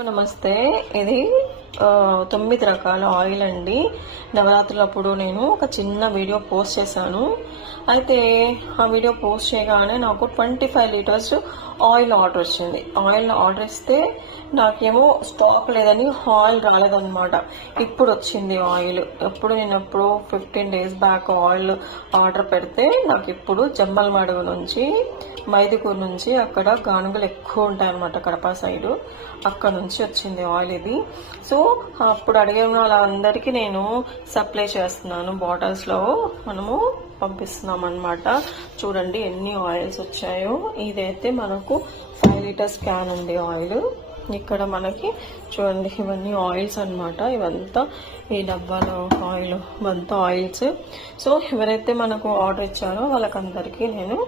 నమస్తే. ఇది 9 రకాల ఆయిల్ అండి. నవరాత్రులప్పుడు నేను ఒక చిన్న వీడియో పోస్ట్ చేశాను. అయితే ఆ వీడియో పోస్ట్ చేయగానే నాకు 25 లీటర్స్ ఆయిల్ ఆర్డర్ వచ్చింది. ఆయిల్ ఆర్డర్ ఇస్తే నాకేమో స్టాక్ లేదని ఆయిల్ రాలేదన్నమాట. ఇప్పుడు వచ్చింది ఆయిల్. నేను 15 డేస్ బ్యాక్ ఆయిల్ ఆర్డర్ పెడితే నాకు ఇప్పుడు జమ్మలమడుగు నుంచి, మైదుకూరు నుంచి, అక్కడ గానుగలు ఎక్కువ ఉంటాయన్నమాట కడప సైడు, అక్కడ నుంచి వచ్చింది ఆయిల్ ఇది. సో అప్పుడు అడిగిన వాళ్ళందరికీ నేను సప్లై చేస్తున్నాను. బాటిల్స్లో మనము పంపిస్తున్నాం అన్నమాట. చూడండి ఎన్ని ఆయిల్స్ వచ్చాయో. ఇదైతే మనకు 5 లీటర్స్ క్యాన్ అండి ఆయిల్. ఇక్కడ మనకి చూడండి ఇవన్నీ ఆయిల్స్ అన్నమాట. ఇవంతా ఈ డబ్బాలో ఆయిల్, ఇవంతా ఆయిల్స్. సో ఎవరైతే మనకు ఆర్డర్ ఇచ్చారో వాళ్ళకందరికీ నేను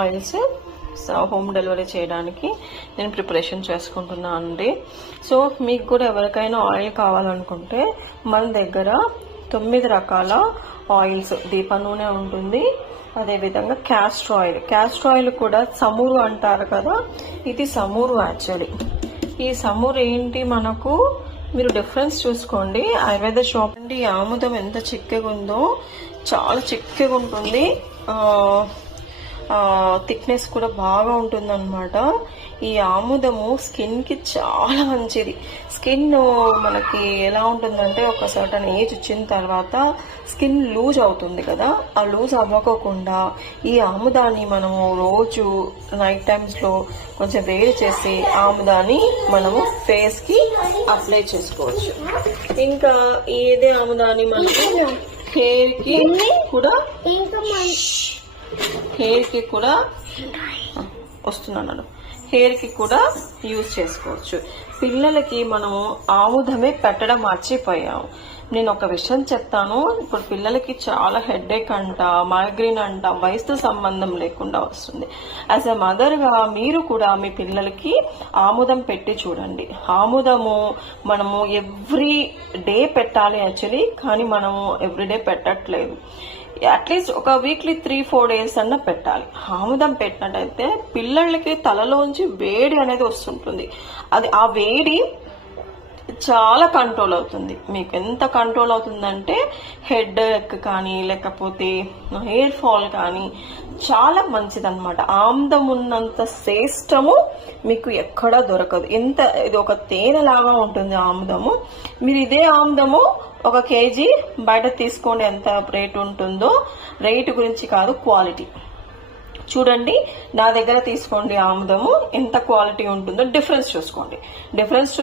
ఆయిల్స్ హోమ్ డెలివరీ చేయడానికి నేను ప్రిపరేషన్ చేసుకుంటున్నాను అండి. సో మీకు కూడా ఎవరికైనా ఆయిల్ కావాలనుకుంటే మన దగ్గర 9 రకాల ఆయిల్స్, దీప నూనె ఉంటుంది, అదేవిధంగా క్యాస్టర్ ఆయిల్ కూడా సమూరు అంటారు కదా, ఇది సమూరు యాక్చువల్లీ. ఈ సమూరు ఏంటి, మనకు మీరు డిఫరెన్స్ చూసుకోండి. ఆయుర్వేద షాప్ అండి. ఆముదం ఎంత చిక్కగా ఉందో, చాలా చిక్కగా ఉంటుంది. థిక్నెస్ కూడా బాగా ఉంటుంది అనమాట. ఈ ఆముదము స్కిన్ కి చాలా మంచిది. స్కిన్ మనకి ఎలా ఉంటుందంటే, ఒక సర్టన్ ఏజ్ వచ్చిన తర్వాత స్కిన్ లూజ్ అవుతుంది కదా, ఆ లూజ్ అవ్వకోకుండా ఈ ఆముదాన్ని మనము రోజు నైట్ టైమ్స్ లో కొంచెం వేడి చేసి ఆముదాన్ని మనము ఫేస్ కి అప్లై చేసుకోవచ్చు. ఇంకా ఇదే ఆముదాన్ని మనము హెయిర్ కి కూడా వస్తున్నాను, హెయిర్ కి కూడా యూజ్ చేసుకోవచ్చు. పిల్లలకి మనము ఆముదమే పెట్టడం మర్చిపోయాము. నేను ఒక విషయం చెప్తాను. ఇప్పుడు పిల్లలకి చాలా హెడేక్ అంట, మైగ్రేన్ అంట, వయసుతో సంబంధం లేకుండా వస్తుంది. యాజ్ ఎ మదర్ గా మీరు కూడా మీ పిల్లలకి ఆముదం పెట్టి చూడండి. ఆముదము మనము ఎవ్రీ డే పెట్టాలి యాక్చువల్లీ, కానీ మనము ఎవ్రీడే పెట్టట్లేదు. అట్లీస్ట్ ఒక వీక్లీ 3-4 డేస్ అన్న పెట్టాలి. ఆముదం పెట్టినట్టయితే పిల్లలకి తలలోంచి వేడి అనేది వస్తుంటుంది. అది ఆ వేడి చాలా కంట్రోల్ అవుతుంది. మీకు ఎంత కంట్రోల్ అవుతుందంటే హెడ్ ఎక్ కానీ లేకపోతే హెయిర్ ఫాల్ కానీ చాలా మంచిదన్నమాట. ఆముదం ఉన్నంత శ్రేష్టము మీకు ఎక్కడా దొరకదు. ఇది ఒక తేనె లాగా ఉంటుంది ఆముదము. మీరు ఇదే ఆముదము 1 కేజీ బయట తీసుకోండి, ఎంత రేట్ ఉంటుందో. రేటు గురించి కాదు, క్వాలిటీ చూడండి. నా దగ్గర తీసుకోండి ఆముదము ఎంత క్వాలిటీ ఉంటుందో డిఫరెన్స్ చూసుకోండి.